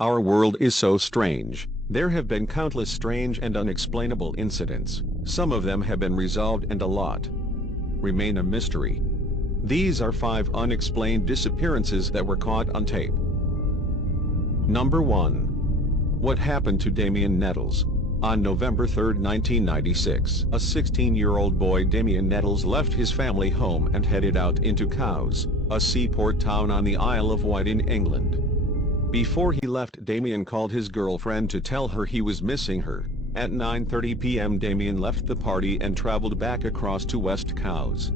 Our world is so strange. There have been countless strange and unexplainable incidents. Some of them have been resolved and a lot remain a mystery. These are 5 unexplained disappearances that were caught on tape. Number 1. What happened to Damien Nettles? On November 3, 1996, a 16-year-old boy, Damien Nettles, left his family home and headed out into Cowes, a seaport town on the Isle of Wight in England. Before he left, Damien called his girlfriend to tell her he was missing her. At 9:30 p.m. Damien left the party and traveled back across to West Cowes.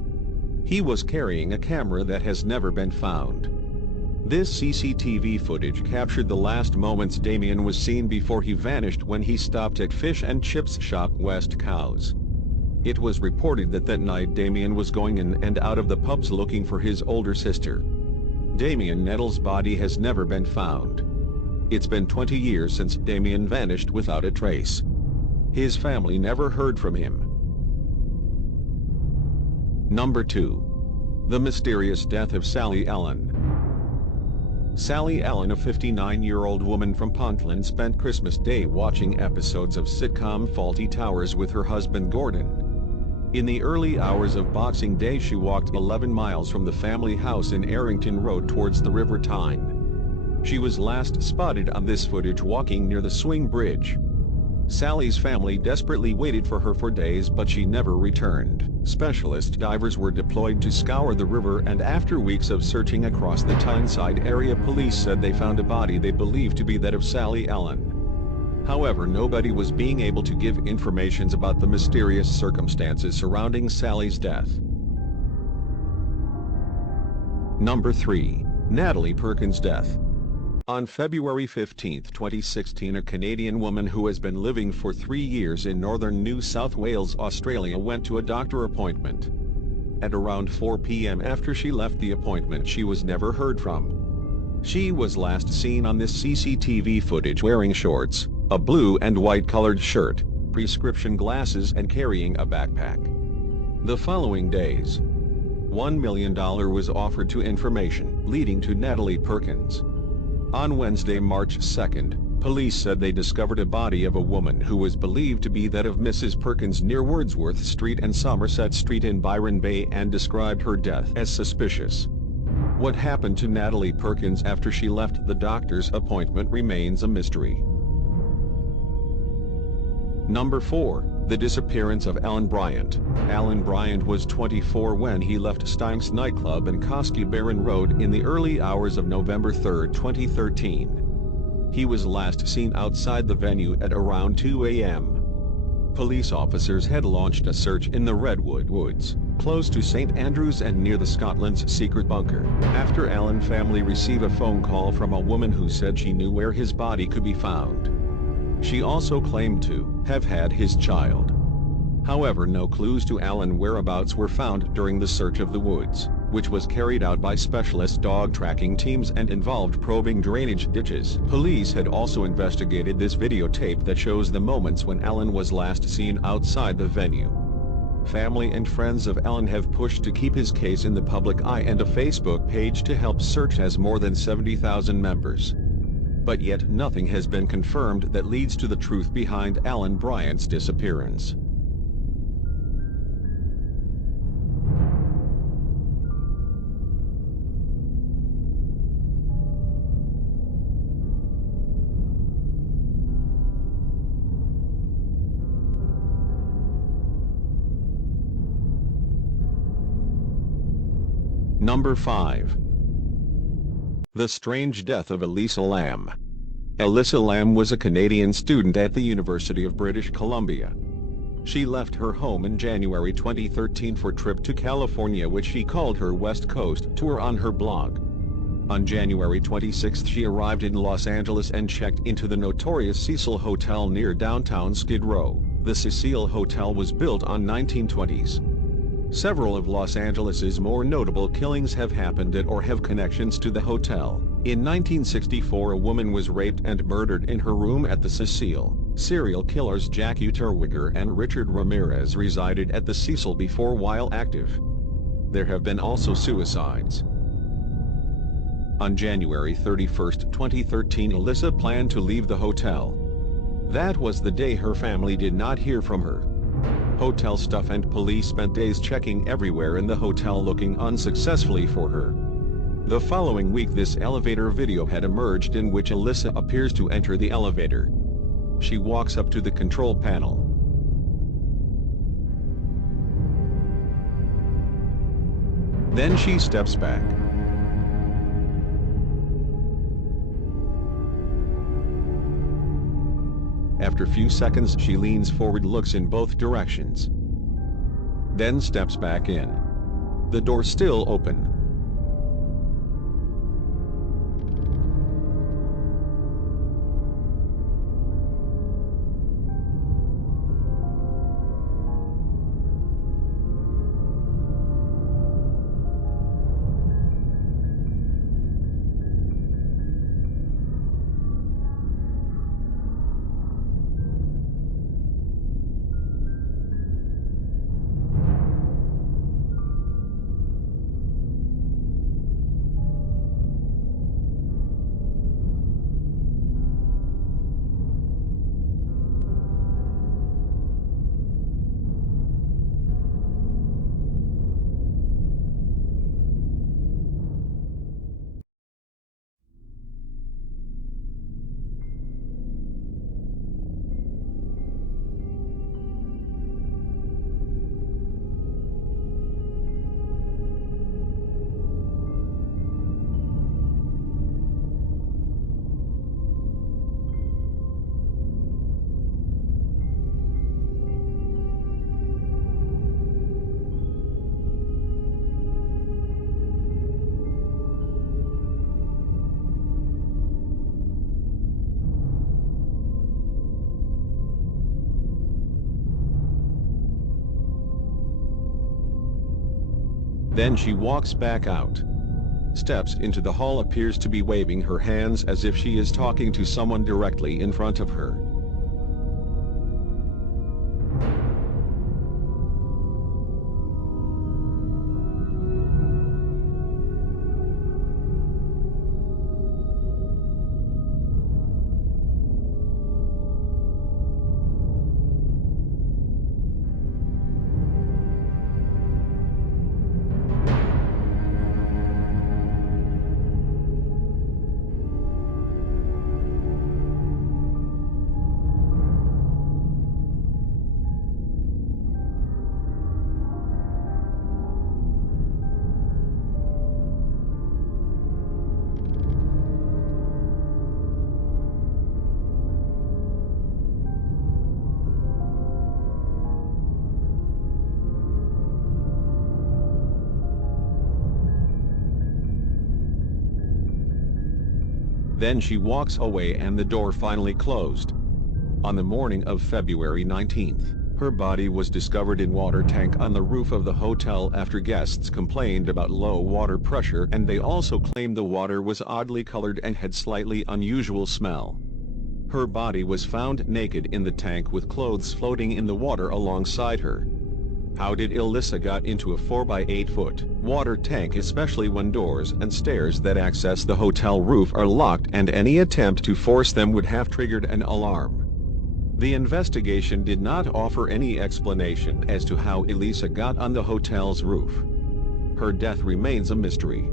He was carrying a camera that has never been found. This CCTV footage captured the last moments Damien was seen before he vanished when he stopped at Fish and Chips shop West Cowes. It was reported that night Damien was going in and out of the pubs looking for his older sister. Damien Nettles' body has never been found. It's been 20 years since Damien vanished without a trace. His family never heard from him. Number 2. The mysterious death of Sally Ellen. Sally Ellen, a 59-year-old woman from Puntland, spent Christmas Day watching episodes of sitcom Fawlty Towers with her husband Gordon. In the early hours of Boxing Day, she walked 11 miles from the family house in Errington Road towards the River Tyne. She was last spotted on this footage walking near the swing bridge. Sally's family desperately waited for her for days, but she never returned. Specialist divers were deployed to scour the river, and after weeks of searching across the Tyneside area, police said they found a body they believed to be that of Sally Ellen. However, nobody was being able to give information about the mysterious circumstances surrounding Sally's death. Number 3. Natalie Perkins' death. On February 15, 2016, a Canadian woman who has been living for 3 years in northern New South Wales, Australia, went to a doctor appointment. At around 4 p.m. after she left the appointment, she was never heard from. She was last seen on this CCTV footage wearing shorts, a blue and white colored shirt, prescription glasses, and carrying a backpack. The following days, $1 million was offered to information leading to Natalie Perkins. On Wednesday, March 2nd, police said they discovered a body of a woman who was believed to be that of Mrs. Perkins near Wordsworth Street and Somerset Street in Byron Bay, and described her death as suspicious. What happened to Natalie Perkins after she left the doctor's appointment remains a mystery. Number 4. The disappearance of Alan Bryant. Alan Bryant was 24 when he left Stein's nightclub in Koski Baron Road in the early hours of November 3, 2013. He was last seen outside the venue at around 2 a.m. Police officers had launched a search in the Redwood Woods, close to St. Andrews and near the Scotland's secret bunker, after Alan family received a phone call from a woman who said she knew where his body could be found. She also claimed to have had his child. However, no clues to Alan's whereabouts were found during the search of the woods, which was carried out by specialist dog tracking teams and involved probing drainage ditches. Police had also investigated this videotape that shows the moments when Alan was last seen outside the venue. Family and friends of Alan have pushed to keep his case in the public eye, and a Facebook page to help search has more than 70,000 members. But yet nothing has been confirmed that leads to the truth behind Alan Bryant's disappearance. Number 5. The strange death of Elisa Lam. Elisa Lam was a Canadian student at the University of British Columbia. She left her home in January 2013 for a trip to California, which she called her West Coast tour on her blog. On January 26, she arrived in Los Angeles and checked into the notorious Cecil Hotel near downtown Skid Row. The Cecil Hotel was built on 1920s. Several of Los Angeles's more notable killings have happened at or have connections to the hotel. In 1964, a woman was raped and murdered in her room at the Cecil. Serial killers Jack Unterweger and Richard Ramirez resided at the Cecil before while active. There have been also suicides. On January 31, 2013, Alyssa planned to leave the hotel. That was the day her family did not hear from her. Hotel staff and police spent days checking everywhere in the hotel looking unsuccessfully for her. The following week, this elevator video had emerged in which Alyssa appears to enter the elevator. She walks up to the control panel. Then she steps back. After a few seconds, she leans forward, looks in both directions, then steps back in. The door still open. Then she walks back out. Steps into the hall, appears to be waving her hands as if she is talking to someone directly in front of her. Then she walks away and the door finally closed. On the morning of February 19th, her body was discovered in water tank on the roof of the hotel after guests complained about low water pressure, and they also claimed the water was oddly colored and had slightly unusual smell. Her body was found naked in the tank with clothes floating in the water alongside her. How did Alyssa got into a 4x8-foot water tank, especially when doors and stairs that access the hotel roof are locked and any attempt to force them would have triggered an alarm? The investigation did not offer any explanation as to how Alyssa got on the hotel's roof. Her death remains a mystery.